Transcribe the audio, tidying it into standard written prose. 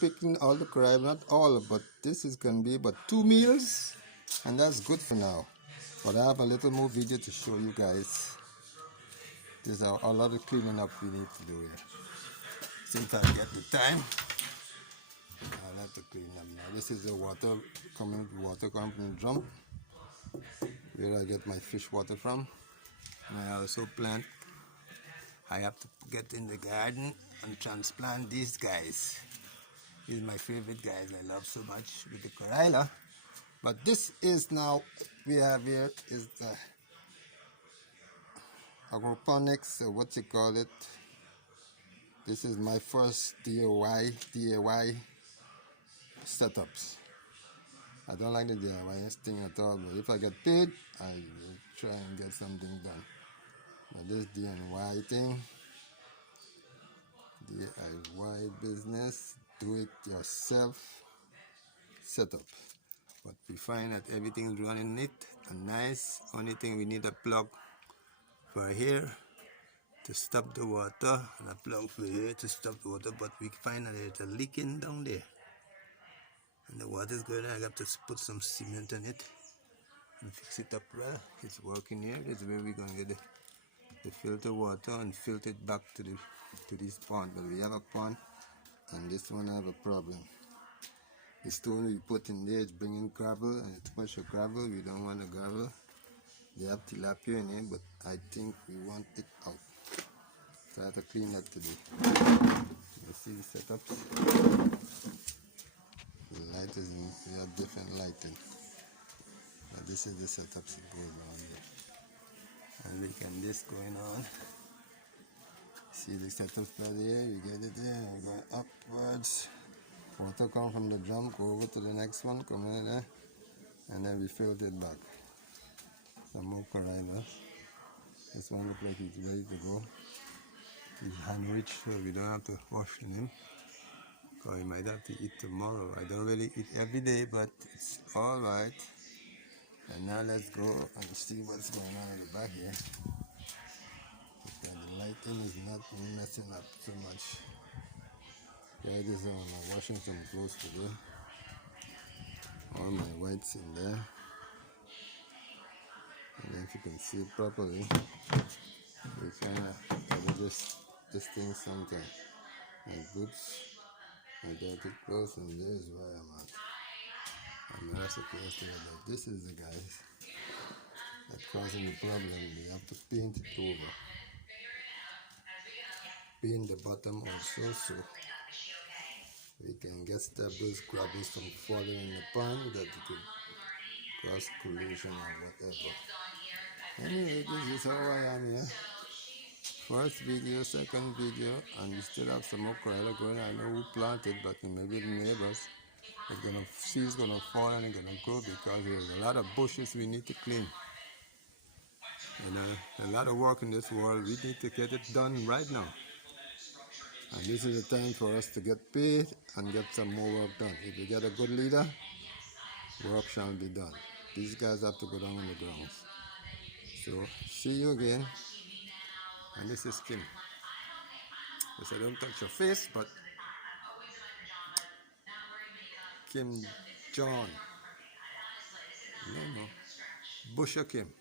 picking all the crab, not all, but this is going to be about 2 meals, and that's good for now. But I have a little more video to show you guys. There's a lot of cleaning up we need to do here. Since I get the time, I'll have to clean up now. This is the water coming from the drum, where I get my fish water from. And I also plant. I have to get in the garden and transplant these guys. These are my favorite guys I love so much with the Corilla. But this is now, we have here is the aquaponics, or what you call it. This is my first DIY setups. I don't like the DIY thing at all, but if I get paid, I will try and get something done. Now this DIY thing, DIY business, do it yourself setup. But we find that everything's running neat and nice. Only thing we need a plug for here to stop the water, and a plug for here to stop the water, but we find that there's a leaking down there. And the water is going, I have to put some cement on it and fix it up well. It's working here. This is where we're going to get the filter water and filter it back to this pond. But we have a pond, and this one have a problem. The stone we put in there is bringing gravel, and it's too much of gravel. We don't want the gravel. They have tilapia in here, but I think we want it out. So I have to clean that today. You see the setups? The light is in, we have different lighting. But this is the setups that goes on there. And we can this going on. See the setups right here, you get it there, and going upwards. Water come from the drum, go over to the next one, come in there, and then we filter it back. Some more Corilla. This one looks like it's ready to go. He's hand rich, so we don't have to wash him. Because he might have to eat tomorrow. I don't really eat every day, but it's alright. And now let's go and see what's going on in the back here. Because the lighting is not messing up so much. Yeah, this is I'm washing some clothes today. All my whites in there. And then if you can see it properly, we kind of do this thing sometimes. My boots, my dirty clothes, and this is where I'm at. And the rest of the clothes together. This is the guys that causing the problem. We have to paint it over. Paint the bottom also, so we can get those grabbles from falling in the pond, that it could cause collision or whatever. Anyway, this is how I am here. First video, second video, and we still have some more Corilla going. I know who planted, but maybe the neighbors. Seeds gonna fall and it's gonna grow because there's a lot of bushes we need to clean. You know, a lot of work in this world. We need to get it done right now. And this is the time for us to get paid and get some more work done. If we get a good leader, work shall be done. These guys have to go down on the grounds. So, see you again. And this is Kim. Yes, I don't touch your face, but Kim John. No. Busher Kim.